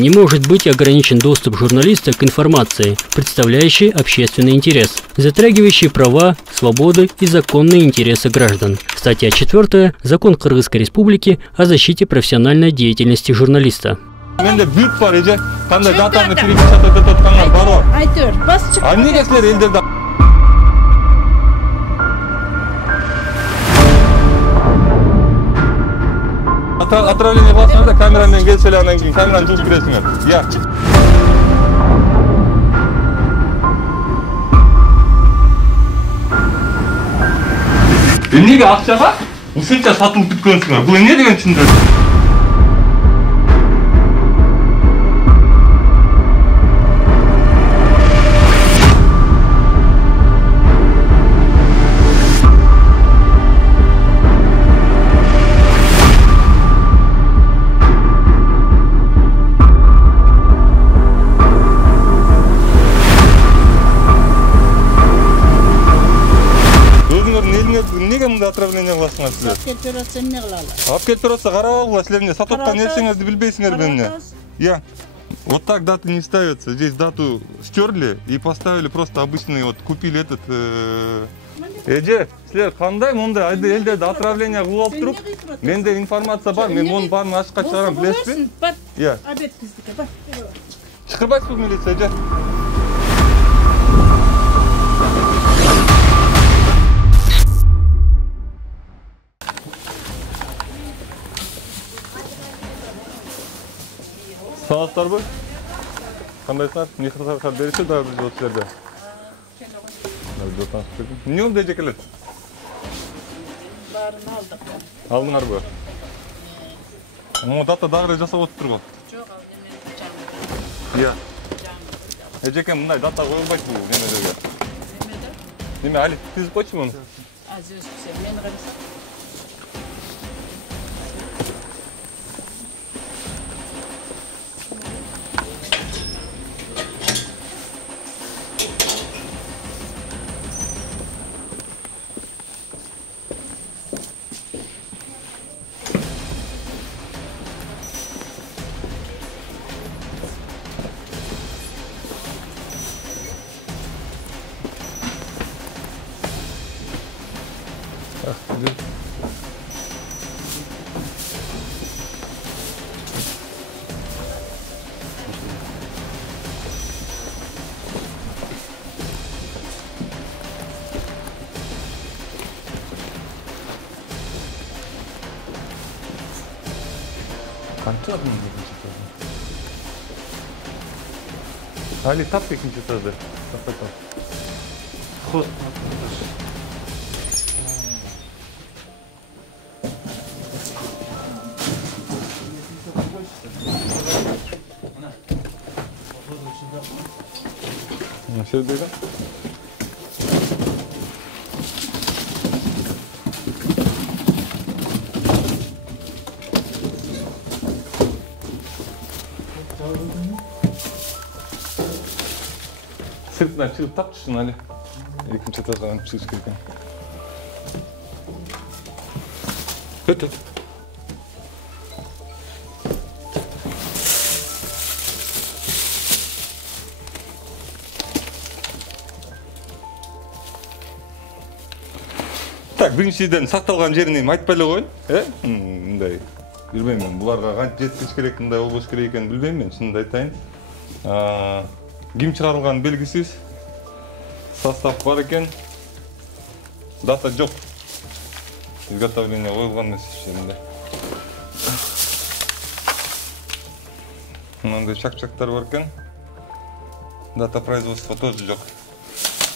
не может быть ограничен доступ журналиста к информации, представляющей общественный интерес, затрагивающей права, свободы и законные интересы граждан. Статья 4. Закон Кыргызской Республики о защите профессиональной деятельности журналиста. Менде бүт бар эже. Кандай датаны перепечатать этип аткандар барбы? Айтор, бас чык. А эмнеге силер элдерди отравление кыласыңар да камера менен келсе эле анан кийин камераны жууп киресиңер. Я. Эмнеге акчага ушунча сатылып бүткөнсүңөр? Бул эмне деген түшүндүрөт? Неге мындай отравление кыласыңар силер? Алып келип берсе эмне кылалы? Алып келип берсе карап алгыла, силер эмне сатоптан нерсеңерди билбейсиңерби эмне? Я. Вот так даты не ставятся. Здесь дату стерли и поставили просто обычный, вот купили этот. Эже, силер кандай мындай элдерди отравление кылып алып туруп, менде информация бар, мен монун баарын ачыкка чыгарам, билесизби? Я. Обед биздики, бар. Чакырбайсызбы милиция, эже? Саламатсыздарбы? Кандайсыңар? Мехнат бериши да биз вот силерде. Эмне болду эже келет? Баарын алдык. Алдыңарбы? Могу дата дагы жасап отурбу? Жок, ал эме жаңы. Я. Эжеке мындай дата коюлбайт бул немелерге. Эмеде? Неме али тизип койчу муну? Азиз сен мени карасаң. Канча адам экинчи этажда? Али тап экинчи этажда. Ход. Все дейби? Сыртынан чыгып тапчысың али. Экинчи этаждан чыгыш керек экен. Өт. Так, биринчиден сакталган жерин эми айтпай эле коеюн, мындай. Билбейм мен, буларга канча жеткириш керек, мындай болбош керек экенин билбейм мен, шынымды айтайын. Ким чыгарылган белгисиз. Состав бар экен. Дата жок. Изготовление коюлган эмес ишинде. Мындай чак-чактар бар экен. Дата производства тоже жок.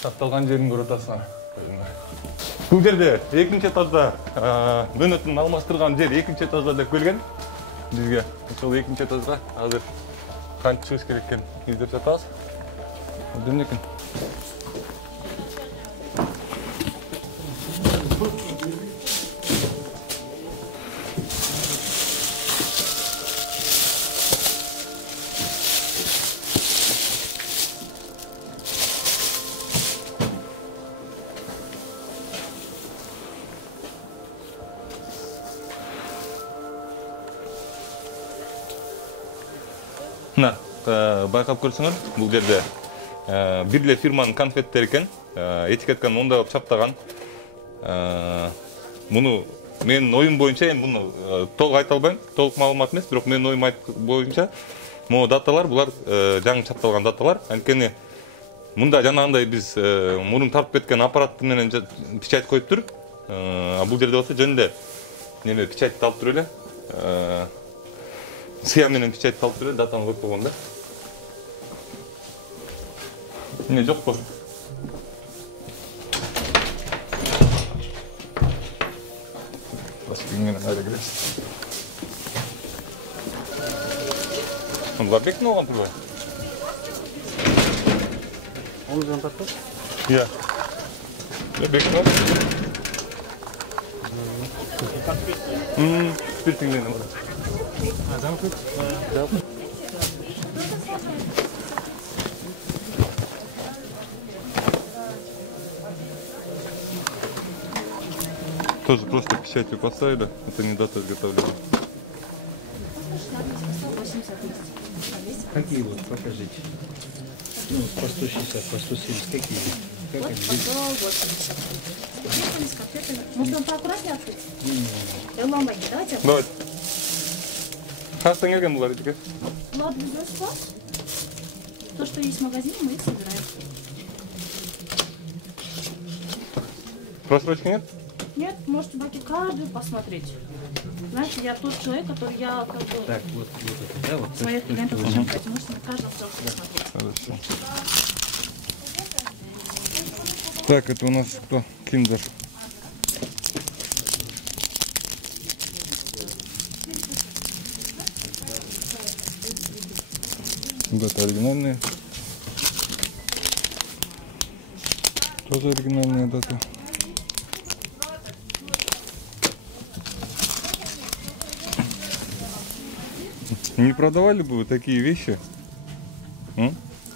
Сакталган жерин көрүп атасыңар. Бул жерде экинчи этажда мөөнөтүн алмаштырган жер экинчи этажда деп келген бизге. Ошол экинчи этажга азыр канча чыгыш керек экен издеп жатабыз. Эмне экен? Мына байкап көрсөңөр, бул жерде бир эле фирманын конфеттери экен, этикетканы ондап чаптаган. Муну менин оюм боюнча, эми муну толук айта албайм, толук маалымат эмес, бирок менин оюм боюнча могу даталар булар жаңы чапталган даталар. Анткени мында жанагындай биз мурун тартып кеткен аппарат менен печать коюп туруп, бул жерде болсо жөн эле неме печать алып туруп эле, сыя менен печать алып туруп эле датаны коюп койгон да. Эмне жокпу? Менен айда келесиз. Булар бекинип алган турбайбы? Оңжан тартып? Иә. Бекинип алган. Спиртиңден бар. Адам көп. Тоже просто печатью поставили, это не дата изготовления. Какие вот, покажите. Ну, по 160, по 170, какие? Как они здесь? С конфетами. Может, он поаккуратнее открыть? Я ломаю, давайте. Давайте. Қастан келген бұлар едіке? Ладно, бизнес класс. То, что есть в магазине, мы их собираем. Просрочки нет? Нет, можете баки каждую посмотреть. Знаете, я тот человек, который я как бы Так, вот это, да, вот. своих клиентов очень хоть можете на каждом все посмотреть. Хорошо. Так, это у нас кто? Киндер. Дата оригинальная. Тоже оригинальная дата. Не продавали бы вы такие вещи?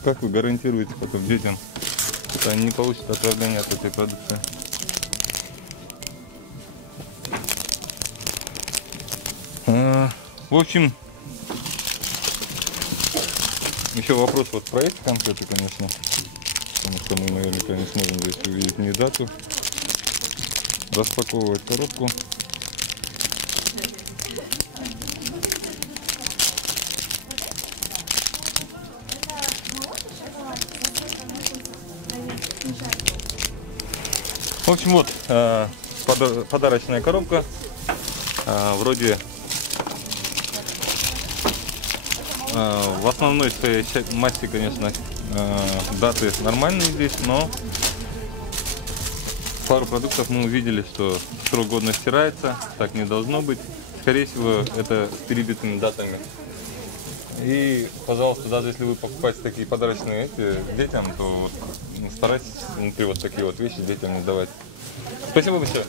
Как вы гарантируете потом детям, что они не получат отравление от этой продукции? В общем, еще вопрос вот про эти конфеты, конечно. Потому что мы наверняка не сможем здесь увидеть ни дату. Распаковывать коробку. В общем, вот подарочная коробка. Вроде в основной своей массе, конечно, даты нормальные здесь, но пару продуктов мы увидели, что срок годности стирается, так не должно быть. Скорее всего, это с перебитыми датами. И, пожалуйста, даже если вы покупаете такие подарочные детям, то старайтесь внутри вот такие вот вещи детям не давать. Спасибо большое.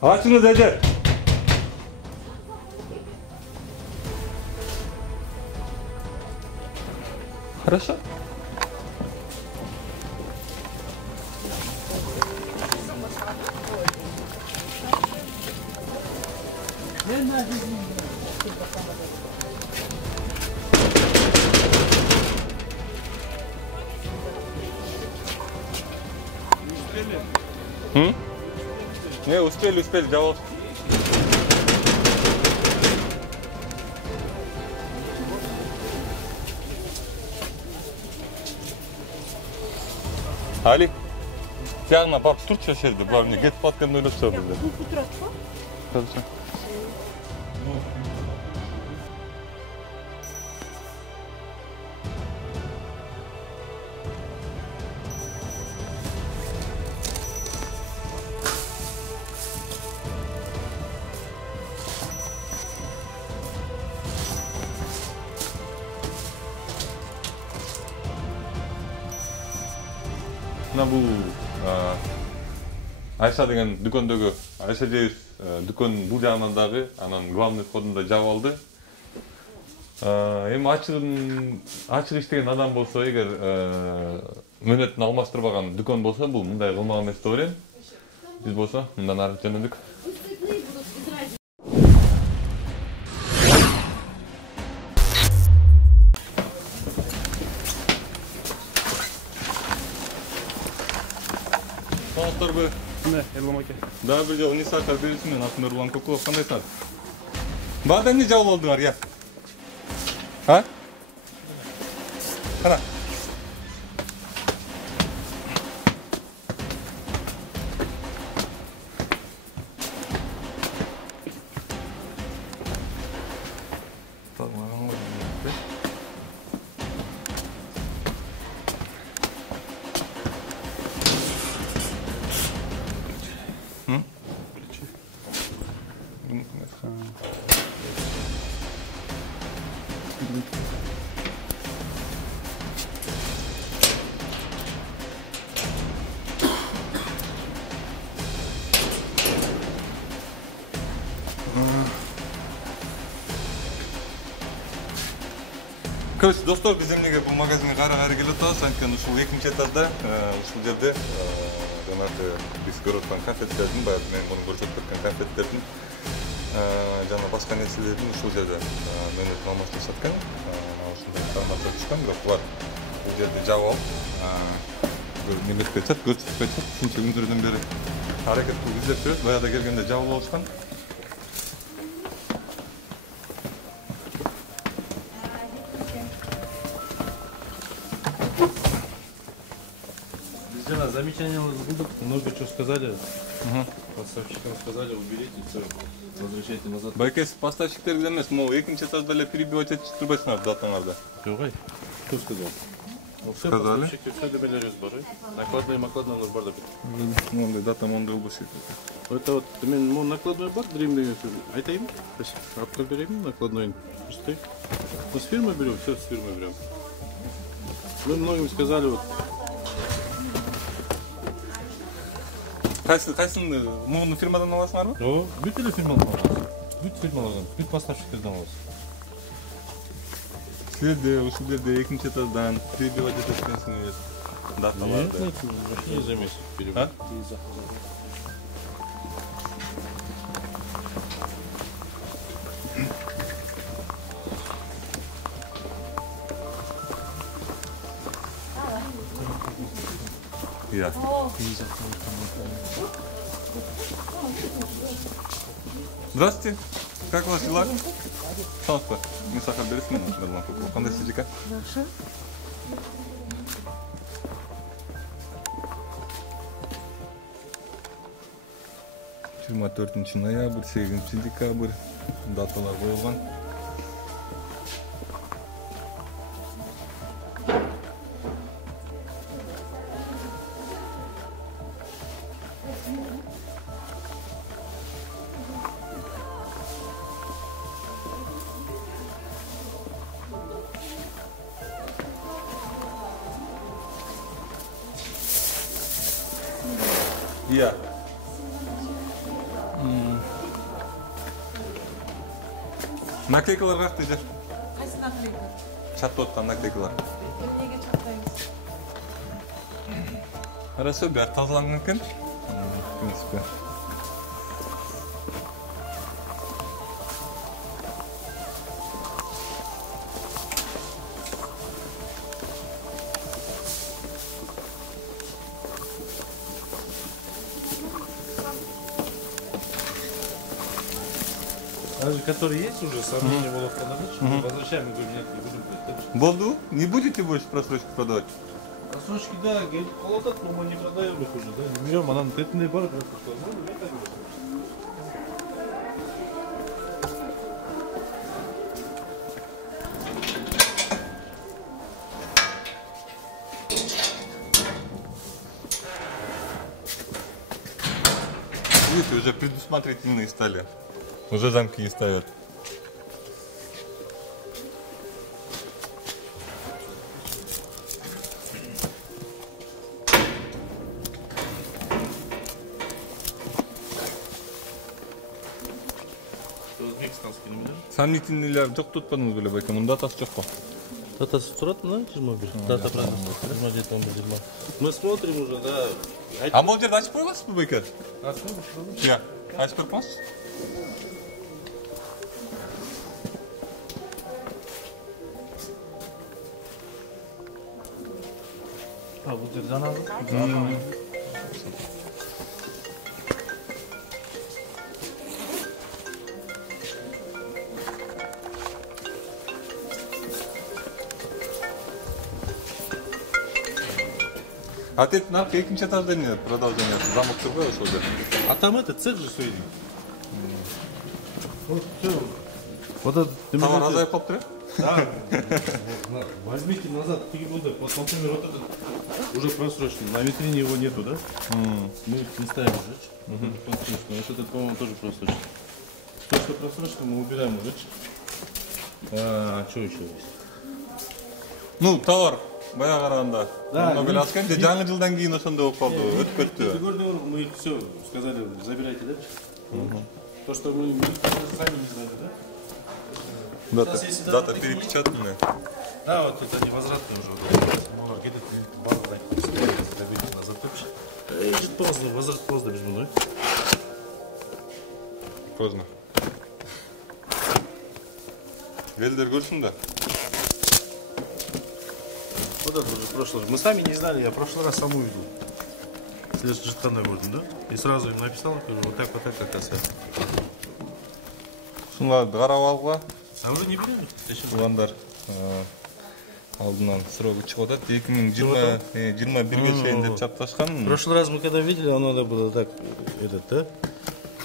Açınız Ece. Хорошо. Не, успели, давай. Али, тягна баб турча шерди, бабни кетип калганда ойлоп чыгып эле. Хорошо. Мына бул Айша деген дүкөндөгү Айша жейбиз дүкөндүн бул жагынан дагы анан главный входунда жаап алды. Эми ачык иштеген адам болсо, эгер мөөнөтүн алмаштырбаган дүкөн болсо, бул мындай кылмак эмес деп ойлойм. Биз болсо мындан ары жөнөдүк. Саламатсыздарбы? Ne, Elvam aka. Да, бир жолу Нисакар берүүсүнөн атым Нурлан Кокулов, кандайсыңар? Баада эмне жабыл болдуңар, я? А? Кана. Короче, достор, биз эмнеге бул магазинге кайра-кайра келип атабыз, анткени ушул экинчи этажда, ушул жерде жанагы биз көрүп аткан конфеттердин, баягы мен муну көрсөтүп кеткен конфеттердин жана башка нерселердин ушул жерде мөөнөтүн алмаштырышат экен. Ушундай информация түшкөн, бирок булар бул жерди жабып алып неметип кетишет, көрсөтүп кетишет. Ушунча күндөрдөн бери аракет кылып издеп жүрөт, баягыда келгенде жабылып алышкан. Замечание забудут, много чего сказали. Поставщикам сказали, уберите, все, возвращайте назад. Байкес поставщиктерге эмес, могу экинчи этажда эле перебивать этип турбайсыңар датаңарды. Жогай, кто сказал? Ну все, Сказали. поставщики, все добавляли сборы. Накладной бар да. Мондай дата мондай болбошу. Это вот, мен накладной бар, древний, айтайын, апка берем, накладной, пустой. Мы с фирмы берем, все с фирмы берем. Мы многим сказали, вот, Кайсын муну фирмадан аласыңарбы? бүт эле фирмадан алабыз. Бүт фирмалардан, бүт поставщиктерден алабыз. Силерде ушул жерде экинчи этаждан перебивать этип экенсиңер даталарды. Нет, вообще не замесить перебор. Я. Здравствуйте. Как у вас дела? Пожалуйста, Нисакар бересиң мен Нурлан Кокулов. Кандай сиздики? Жакшы. Жыйырма 4 ноябрь, 8 декабрь даталар коюлган. Iya. Наклейкалар каяқта жүр? Кайсы наклейка? Чатып аткан наклейкалар. Эмнеге чатпайбыз? Хорошо, бәрі тазаланган екен. В принципе. Который есть уже, сомнение было в подаче, возвращаем, мы говорим, нет, не будем платить. Болду? Не будете больше просрочки продавать? Просрочки, да, холодат, но мы не продаем их уже, да, не берем, она это не бар, просто Видите, уже предусмотрительные стали. Уже замки не ставят. сомнительныйлер жок tutmadыңыз беле байке, мында атасы жок го. Датасы турат мына 21. Дата производства 27-11-20. Мы смотрим уже, да. А бул жерди ачып койгонсузбу байке? Ачып Иә, ачып көрүп коңуз. А, бул жер жанагы. А тет наркы экинчи этажда эмне продолжение замок турбайбы ошол жерде? А там это цех же стоит. Вот все. Вот это Товар азайып калыптыр. Да. Возьмите назад перегрузок. Вот, например, вот этот уже просроченный. На витрине его нету, да? Мы их не ставим уже. Вот этот, по-моему, тоже просроченный. То, что просроченный, мы убираем уже. А что еще есть? Ну, товар бая караганда. Да, Много ласкан, жаңы жылдан кийин ошондой болуп калды, өтүп кетти. Мы их все сказали, забирайте, да? То, что мы сами не знали, да? Дата перепечатанная. Да, вот тут они возвратные уже. Олар кетет, базада заберите назад вообще. Поздно, возврат поздно без мной. Поздно. Элдер көрсүн да. Вот это уже прошлый. Мы сами не знали, я в прошлый раз сам увидел. След житканной можно, да? И сразу им написал, вот так, оказывается. Шунларды карап алга. А уже не берем? Уландар алдынан срогу чыгып атат. 2021 чейин деп чапташкан. В прошлый раз мы когда видели, оно надо было так, этот, да?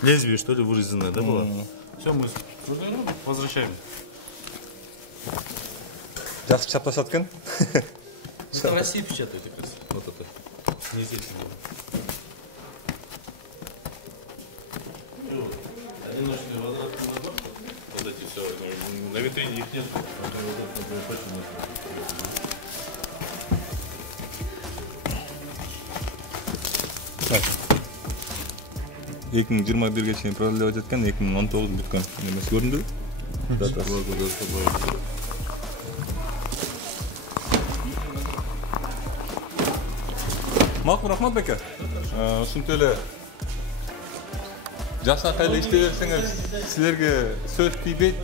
Лезвие, что ли, вырезанное, да, было? Все, мы возвращаем. Жакшы чапташат экен. Это в России печатают как раз. Вот это. Не здесь. Одиночный возвратный набор. Вот эти все. На витрине их нет. Так. 2021 чейин продлевать эткен, 2019 бүткөн. Эмес көрүндү? Макул, рахмат беке. Ушинтип эле жакшынакай эле иштей берсеңиз, силерге сөз тийбейт.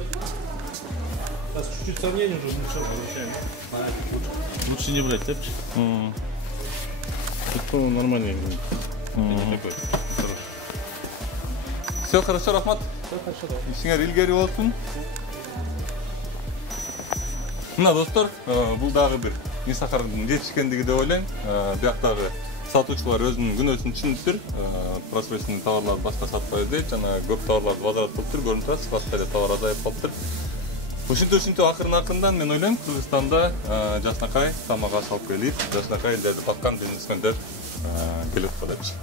Чуть-чуть сомнений уже возвращаем. Лучше не брать, да? Тут, по-моему, нормальный. Не такой. Все хорошо, рахмат. Ишиңер илгери болсун. Мына достор, бул дагы бир Исахардын жетишкендиги деп ойлойм. Бияктагы сатуучулар өзүнүн күнөөсүн түшүнүптүр. Просроченный товарларды башка сатпайбыз дейт, жана көп товарларды возврат кылыптыр. Көрүнүп турат, сыпатта эле товар азайып калыптыр. Ушинтип акырын-акырындан мен ойлойм, Кыргызстанда жакшынакай тамак аш алып келип, жакшынакай элдерди баккан бизнесмендер келип калат депчи.